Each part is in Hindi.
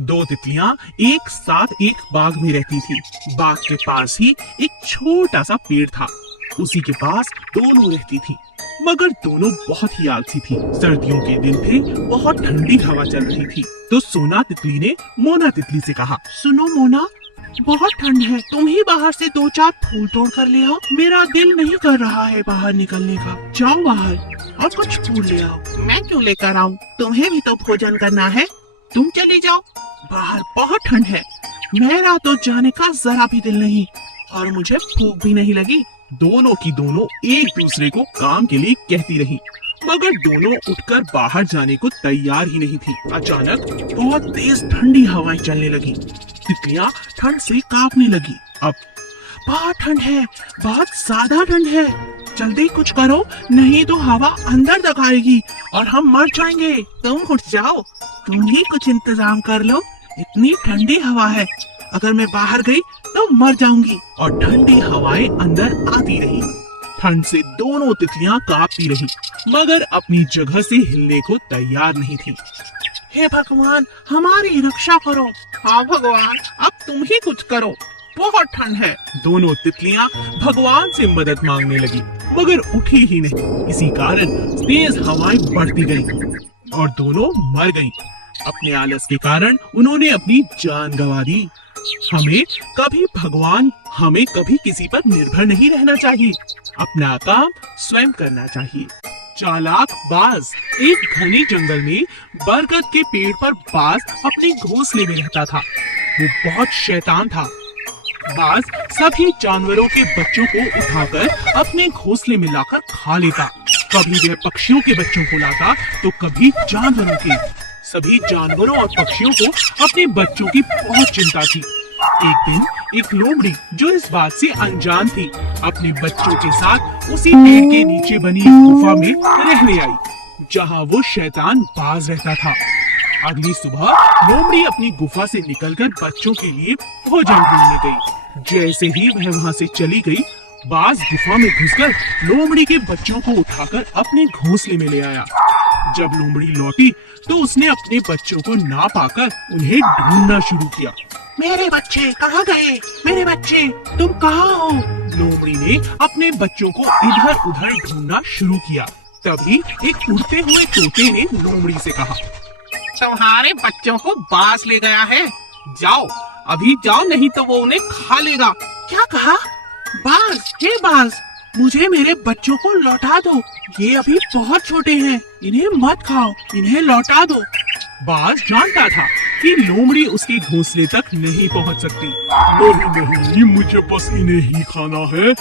दो तितलियां एक साथ एक बाग में रहती थी। बाग के पास ही एक छोटा सा पेड़ था। उसी के पास दोनों रहती थी, मगर दोनों बहुत ही आलसी थी। सर्दियों के दिन थे, बहुत ठंडी हवा चल रही थी। तो सोना तितली ने मोना तितली से कहा, सुनो मोना, बहुत ठंड है, तुम ही बाहर से दो चार फूल तोड़ कर ले आओ। मेरा दिल नहीं कर रहा है बाहर निकलने का। जाओ बाहर और कुछ फूल ले आओ। मैं क्यों लेकर आऊं? तुम्हें भी तो भोजन करना है। तुम चली जाओ, बाहर बहुत ठंड है। मेरा तो जाने का जरा भी दिल नहीं और मुझे भूख भी नहीं लगी। दोनों की दोनों एक दूसरे को काम के लिए कहती रही, मगर दोनों उठकर बाहर जाने को तैयार ही नहीं थी। अचानक बहुत तेज ठंडी हवाएं चलने लगी। तितलियां ठंड से कांपने लगी। अब बहुत ठंड है, बहुत ज्यादा ठंड है। जल्दी कुछ करो, नहीं तो हवा अंदर तक आएगी और हम मर जाएंगे। तुम उठ जाओ, तुम ही कुछ इंतजाम कर लो। इतनी ठंडी हवा है, अगर मैं बाहर गई तो मर जाऊंगी। और ठंडी हवाएं अंदर आती रही। ठंड से दोनों तितलियां कांपती रही, मगर अपनी जगह से हिलने को तैयार नहीं थी। हे भगवान, हमारी रक्षा करो। हाँ भगवान, अब तुम ही कुछ करो, बहुत ठंड है। दोनों तितलियां भगवान से मदद मांगने लगी, मगर उठी ही नहीं। इसी कारण तेज हवाएं बढ़ती गईं और दोनों मर गईं। अपने आलस के कारण उन्होंने अपनी जान गंवा दी। हमें कभी किसी पर निर्भर नहीं रहना चाहिए। अपना काम स्वयं करना चाहिए। चालाक बाज। एक घने जंगल में बरगद के पेड़ पर बाज अपने घोंसले में रहता था। वो बहुत शैतान था। बाज सभी जानवरों के बच्चों को उठाकर अपने घोंसले में लाकर खा लेता। कभी वह पक्षियों के बच्चों को लाता तो कभी जानवरों के। सभी जानवरों और पक्षियों को अपने बच्चों की बहुत चिंता थी। एक दिन एक लोमड़ी, जो इस बात से अनजान थी, अपने बच्चों के साथ उसी पेड़ के नीचे बनी गुफा में रहने आई, जहाँ वो शैतान बाज रहता था। अगली सुबह लोमड़ी अपनी गुफा से निकलकर बच्चों के लिए भोजन ढूंढने गई। जैसे ही वह वहाँ से चली गई, बाज गुफा में घुसकर लोमड़ी के बच्चों को उठाकर अपने घोंसले में ले आया। जब लोमड़ी लौटी तो उसने अपने बच्चों को ना पाकर उन्हें ढूंढना शुरू किया। मेरे बच्चे कहाँ गए? मेरे बच्चे, तुम कहाँ हो? लोमड़ी ने अपने बच्चों को इधर उधर ढूंढना शुरू किया। तभी एक उड़ते हुए तोते ने लोमड़ी से कहा, तुम्हारे बच्चों को बाज ले गया है। जाओ, अभी जाओ, नहीं तो वो उन्हें खा लेगा। क्या कहा? बाज? हे बाज, मुझे मेरे बच्चों को लौटा दो। ये अभी बहुत छोटे हैं, इन्हें मत खाओ, इन्हें लौटा दो। बाज जानता था कि लोमड़ी उसके घोंसले तक नहीं पहुंच सकती। नहीं, मुझे बस इन्हें ही खाना है।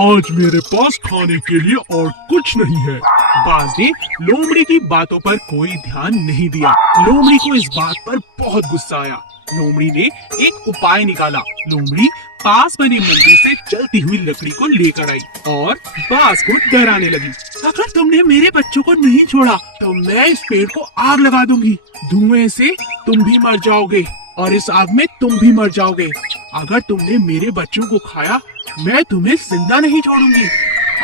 आज मेरे पास खाने के लिए और कुछ नहीं है। बाज ने लोमड़ी की बातों पर कोई ध्यान नहीं दिया। लोमड़ी को इस बात पर बहुत गुस्सा आया। लोमड़ी ने एक उपाय निकाला। लोमड़ी पास बने मंदिर से जलती हुई लकड़ी को लेकर आई और बाज को डराने लगी। अगर तुमने मेरे बच्चों को नहीं छोड़ा तो मैं इस पेड़ को आग लगा दूंगी। धुएं से तुम भी मर जाओगे और इस आग में तुम भी मर जाओगे। अगर तुमने मेरे बच्चों को खाया, मैं तुम्हें जिंदा नहीं छोड़ूंगी।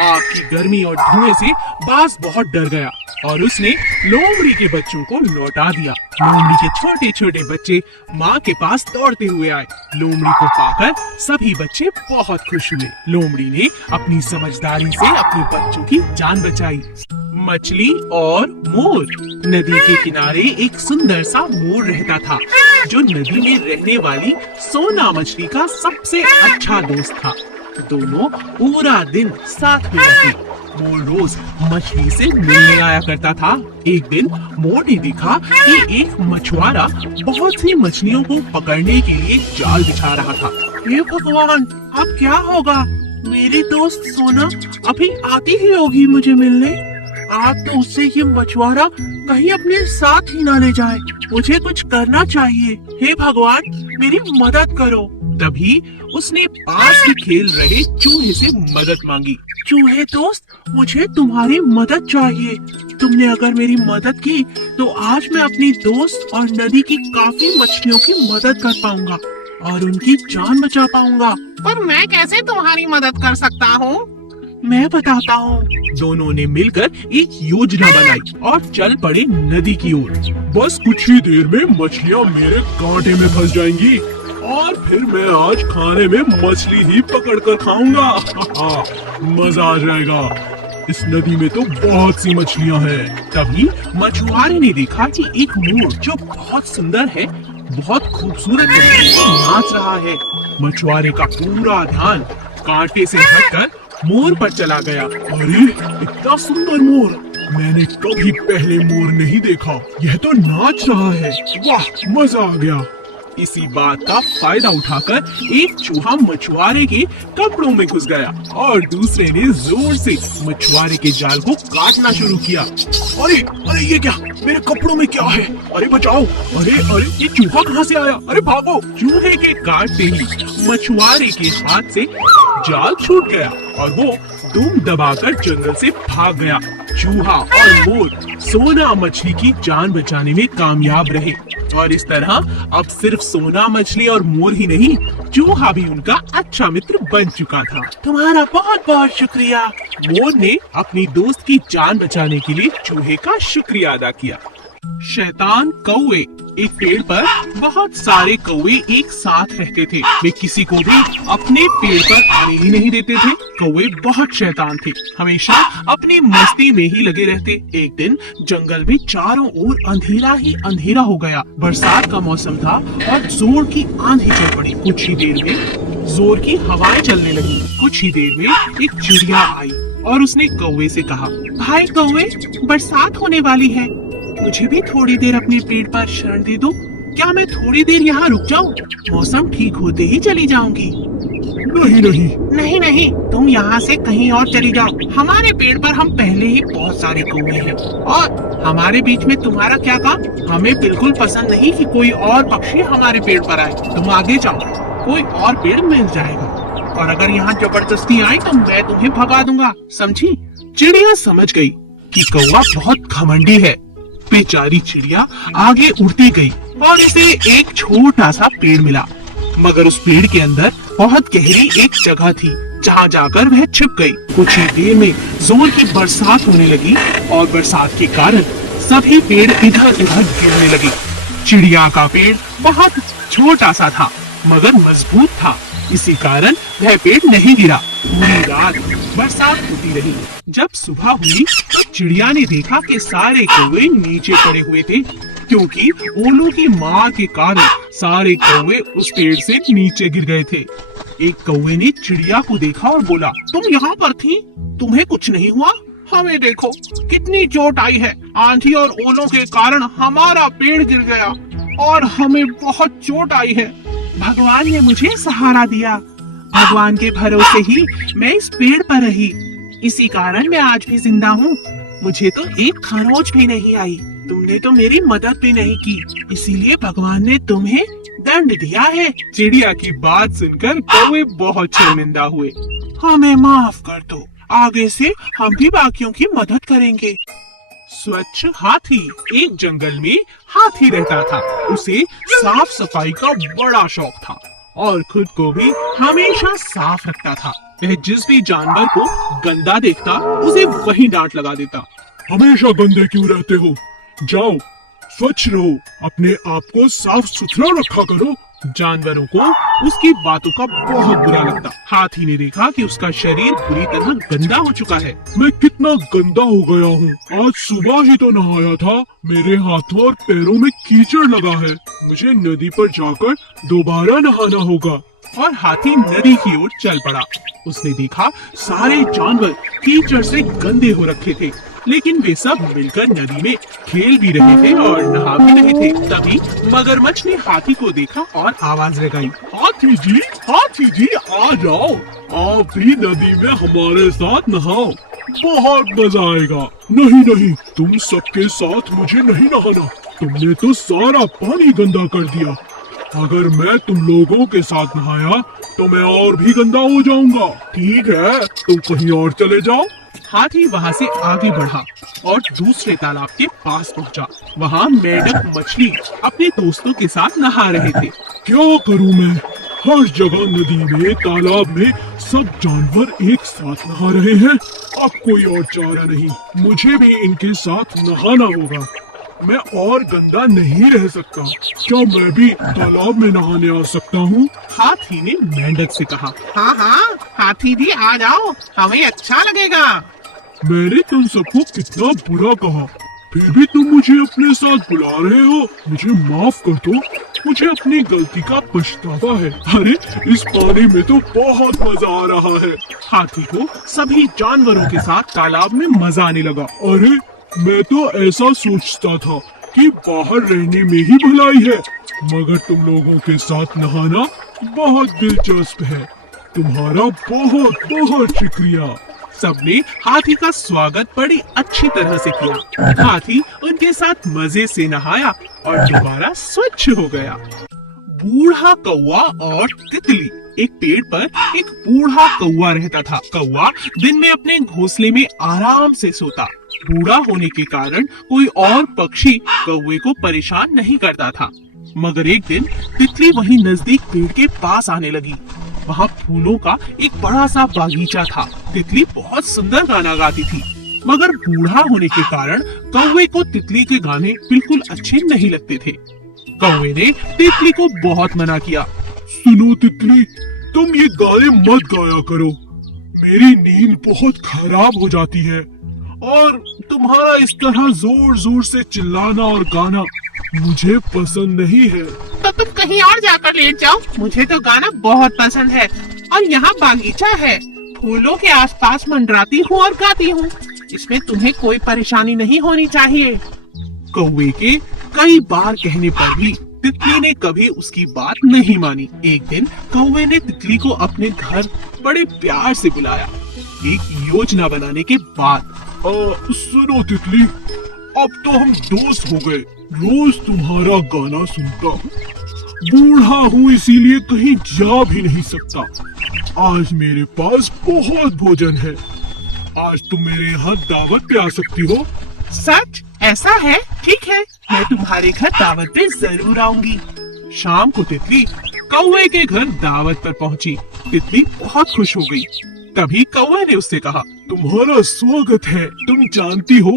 आग की गर्मी और धुएं से बाज बहुत डर गया और उसने लोमड़ी के बच्चों को लौटा दिया। लोमड़ी के छोटे छोटे बच्चे माँ के पास दौड़ते हुए आए। लोमड़ी को पाकर सभी बच्चे बहुत खुश हुए। लोमड़ी ने अपनी समझदारी से अपने बच्चों की जान बचाई। मछली और मोर। नदी के किनारे एक सुंदर सा मोर रहता था, जो नदी में रहने वाली सोना मछली का सबसे अच्छा दोस्त था। दोनों पूरा दिन साथ में रहते। मोर रोज मछली से मिलने आया करता था। एक दिन मोर ने देखा कि एक मछुआरा बहुत सी मछलियों को पकड़ने के लिए जाल बिछा रहा था। हे भगवान, अब क्या होगा? मेरी दोस्त सोना अभी आती ही होगी मुझे मिलने। आज तो उससे ये मछुआरा कहीं अपने साथ ही ना ले जाए। मुझे कुछ करना चाहिए। हे भगवान, मेरी मदद करो। तभी उसने पास ही खेल रहे चूहे से मदद मांगी। चूहे दोस्त, मुझे तुम्हारी मदद चाहिए। तुमने अगर मेरी मदद की तो आज मैं अपनी दोस्त और नदी की काफी मछलियों की मदद कर पाऊंगा और उनकी जान बचा पाऊंगा। पर मैं कैसे तुम्हारी मदद कर सकता हूँ? मैं बताता हूँ। दोनों ने मिलकर एक योजना बनाई और चल पड़े नदी की ओर। बस कुछ ही देर में मछलियाँ मेरे कांटे में फंस जाएंगी और फिर मैं आज खाने में मछली ही पकड़ कर खाऊंगा। मजा आ जाएगा। इस नदी में तो बहुत सी मछलियाँ हैं। तभी मछुआरे ने देखा कि एक मोर जो बहुत सुंदर है, बहुत खूबसूरत तरीके से नाच रहा है। मछुआरे का पूरा ध्यान कांटे से हटकर मोर पर चला गया। अरे इतना सुंदर मोर, मैंने कभी पहले मोर नहीं देखा। यह तो नाच रहा है। वाह, मजा आ गया। इसी बात का फायदा उठाकर एक चूहा मछुआरे के कपड़ों में घुस गया और दूसरे ने जोर से मछुआरे के जाल को काटना शुरू किया। अरे अरे ये क्या, मेरे कपड़ों में क्या है? अरे बचाओ! अरे अरे ये चूहा कहाँ से आया? अरे भागो! चूहे के काटते ही मछुआरे के हाथ से जाल छूट गया और वो दुम दबाकर जंगल से भाग गया। चूहा और मोर सोना मछली की जान बचाने में कामयाब रहे और इस तरह अब सिर्फ सोना मछली और मोर ही नहीं, चूहा भी उनका अच्छा मित्र बन चुका था। तुम्हारा बहुत बहुत शुक्रिया। मोर ने अपनी दोस्त की जान बचाने के लिए चूहे का शुक्रिया अदा किया। शैतान कौवे। एक पेड़ पर बहुत सारे कौवे एक साथ रहते थे। वे किसी को भी अपने पेड़ पर आने ही नहीं देते थे। कौवे बहुत शैतान थे, हमेशा अपनी मस्ती में ही लगे रहते। एक दिन जंगल में चारों ओर अंधेरा ही अंधेरा हो गया। बरसात का मौसम था और जोर की आंधी चल पड़ी। कुछ ही देर में जोर की हवाएं चलने लगी। कुछ ही देर में एक चिड़िया आई और उसने कौवे से कहा, भाई कौवे, बरसात होने वाली है, मुझे भी थोड़ी देर अपने पेड़ पर शरण दे दो। क्या मैं थोड़ी देर यहाँ रुक जाऊँ? मौसम ठीक होते ही चली जाऊंगी। नहीं नहीं नहीं नहीं, तुम यहाँ से कहीं और चली जाओ। हमारे पेड़ पर हम पहले ही बहुत सारे कौवे हैं और हमारे बीच में तुम्हारा क्या काम? हमें बिल्कुल पसंद नहीं कि कोई और पक्षी हमारे पेड़ पर आए। तुम आगे जाओ, कोई और पेड़ मिल जाएगा और अगर यहाँ जबरदस्ती आई तो मैं तुम्हें भगा दूंगा, समझी? चिड़िया समझ गई कि कौवा बहुत घमंडी है। बेचारी चिड़िया आगे उड़ती गई और इसे एक छोटा सा पेड़ मिला, मगर उस पेड़ के अंदर बहुत गहरी एक जगह थी जहाँ जाकर वह छिप गई। कुछ ही देर में जोर की बरसात होने लगी और बरसात के कारण सभी पेड़ इधर उधर गिरने लगे। चिड़िया का पेड़ बहुत छोटा सा था मगर मजबूत था, इसी कारण वह पेड़ नहीं गिरा। पूरी रात बरसात होती रही। जब सुबह हुई तो चिड़िया ने देखा कि सारे कौवे नीचे पड़े हुए थे, क्योंकि ओलों की मार के कारण सारे कौवे उस पेड़ से नीचे गिर गए थे। एक कौवे ने चिड़िया को देखा और बोला, तुम यहाँ पर थी, तुम्हें कुछ नहीं हुआ? हमें देखो कितनी चोट आई है। आंधी और ओलों के कारण हमारा पेड़ गिर गया और हमें बहुत चोट आई है। भगवान ने मुझे सहारा दिया। भगवान के भरोसे ही मैं इस पेड़ पर रही, इसी कारण मैं आज भी जिंदा हूँ। मुझे तो एक खरोंच भी नहीं आई। तुमने तो मेरी मदद भी नहीं की, इसीलिए भगवान ने तुम्हें दंड दिया है। चिड़िया की बात सुनकर कौवे बहुत शर्मिंदा हुए। हमें माफ कर दो, आगे से हम भी बाकियों की मदद करेंगे। स्वच्छ हाथी। एक जंगल में हाथी रहता था। उसे साफ सफाई का बड़ा शौक था और खुद को भी हमेशा साफ रखता था। वह जिस भी जानवर को गंदा देखता उसे वही डांट लगा देता। हमेशा गंदे क्यों रहते हो? जाओ स्वच्छ रहो, अपने आप को साफ सुथरा रखा करो। जानवरों को उसकी बातों का बहुत बुरा लगता। हाथी ने देखा कि उसका शरीर पूरी तरह गंदा हो चुका है। मैं कितना गंदा हो गया हूँ। आज सुबह ही तो नहाया था, मेरे हाथों और पैरों में कीचड़ लगा है। मुझे नदी पर जाकर दोबारा नहाना होगा। और हाथी नदी की ओर चल पड़ा। उसने देखा सारे जानवर कीचड़ से गंदे हो रखे थे, लेकिन वे सब मिलकर नदी में खेल भी रहे थे और नहा भी रहे थे। तभी मगरमच्छ ने हाथी को देखा और आवाज लगाई, हाथी जी आ जाओ, आप भी नदी में हमारे साथ नहाओ, बहुत मजा आएगा। नहीं, तुम सबके साथ मुझे नहीं नहाना, तुमने तो सारा पानी गंदा कर दिया। अगर मैं तुम लोगों के साथ नहाया तो मैं और भी गंदा हो जाऊंगा। ठीक है, तुम कहीं और चले जाओ। हाथी वहाँ से आगे बढ़ा और दूसरे तालाब के पास पहुँचा। वहाँ मेंढक मछली अपने दोस्तों के साथ नहा रहे थे। क्या करूँ मैं? हर जगह नदी में, तालाब में सब जानवर एक साथ नहा रहे हैं। अब कोई और चारा नहीं, मुझे भी इनके साथ नहाना होगा। मैं और गंदा नहीं रह सकता। क्या मैं भी तालाब में नहाने आ सकता हूँ? हाथी ने मेंढक से कहा। हाँ हाँ, हाथी भी आ जाओ, हमें अच्छा लगेगा। मैंने तुम सबको कितना बुरा कहा, फिर भी तुम मुझे अपने साथ बुला रहे हो। मुझे माफ कर दो, मुझे अपनी गलती का पछतावा है। अरे इस पानी में तो बहुत मजा आ रहा है। हाथी को सभी जानवरों के साथ तालाब में मजा आने लगा। अरे मैं तो ऐसा सोचता था कि बाहर रहने में ही भलाई है, मगर तुम लोगों के साथ नहाना बहुत दिलचस्प है। तुम्हारा बहुत बहुत शुक्रिया। सबने हाथी का स्वागत बड़ी अच्छी तरह से किया। हाथी उनके साथ मजे से नहाया और दोबारा स्वच्छ हो गया। बूढ़ा कौवा और तितली। एक पेड़ पर एक बूढ़ा कौवा रहता था। कौवा दिन में अपने घोंसले में आराम से सोता। बूढ़ा होने के कारण कोई और पक्षी कौवे को परेशान नहीं करता था। मगर एक दिन तितली वहीं नजदीक पेड़ के पास आने लगी। वहाँ फूलों का एक बड़ा सा बागीचा था। तितली बहुत सुंदर गाना गाती थी, मगर बूढ़ा होने के कारण कौवे को तितली के गाने बिल्कुल अच्छे नहीं लगते थे। कौवे ने तितली को बहुत मना किया। सुनो तितली, तुम ये गाने मत गाया करो, मेरी नींद बहुत खराब हो जाती है। और तुम्हारा इस तरह जोर जोर से चिल्लाना और गाना मुझे पसंद नहीं है। तो तुम कहीं और जाकर लेट जाओ, मुझे तो गाना बहुत पसंद है। और यहाँ बागीचा है, फूलों के आसपास मंडराती हूँ और गाती हूँ। इसमें तुम्हें कोई परेशानी नहीं होनी चाहिए। कौवे के कई बार कहने पर भी तितली ने कभी उसकी बात नहीं मानी। एक दिन कौवे ने तितली को अपने घर बड़े प्यार से बुलाया। एक योजना बनाने के बाद। सुनो तितली, अब तो हम दोस्त हो गए। रोज तुम्हारा गाना सुनता हूँ। बूढ़ा हूँ इसीलिए कहीं जा भी नहीं सकता। आज मेरे पास बहुत भोजन है। आज तुम मेरे यहाँ दावत पे आ सकती हो। सच? ऐसा है? ठीक है, मैं तुम्हारे घर दावत पे जरूर आऊंगी। शाम को तितली कौवे के घर दावत पर पहुंची। तितली बहुत खुश हो गई। तभी कौवे ने उससे कहा, तुम्हारा स्वागत है। तुम जानती हो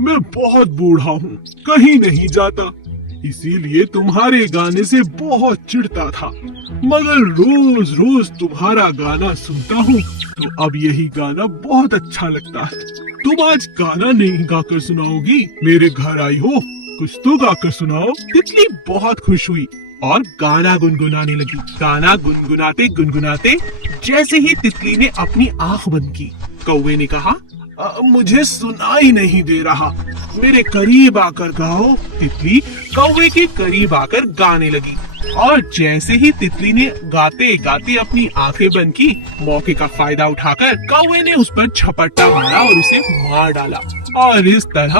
मैं बहुत बूढ़ा हूँ, कहीं नहीं जाता, इसीलिए तुम्हारे गाने से बहुत चिढ़ता था। मगर रोज रोज तुम्हारा गाना सुनता हूँ तो अब यही गाना बहुत अच्छा लगता है। तुम आज गाना नहीं गाकर सुनाओगी? मेरे घर आई हो, कुछ तो गाकर सुनाओ। तितली बहुत खुश हुई और गाना गुनगुनाने लगी। गाना गुनगुनाते गुनगुनाते जैसे ही तितली ने अपनी आंख बंद की, कौवे ने कहा, मुझे सुनाई नहीं दे रहा, मेरे करीब आकर गाओ। तितली कौवे के करीब आकर गाने लगी और जैसे ही तितली ने गाते गाते अपनी आंखें बंद की, मौके का फायदा उठाकर कौवे ने उस पर झपट्टा मारा और उसे मार डाला। और इस तरह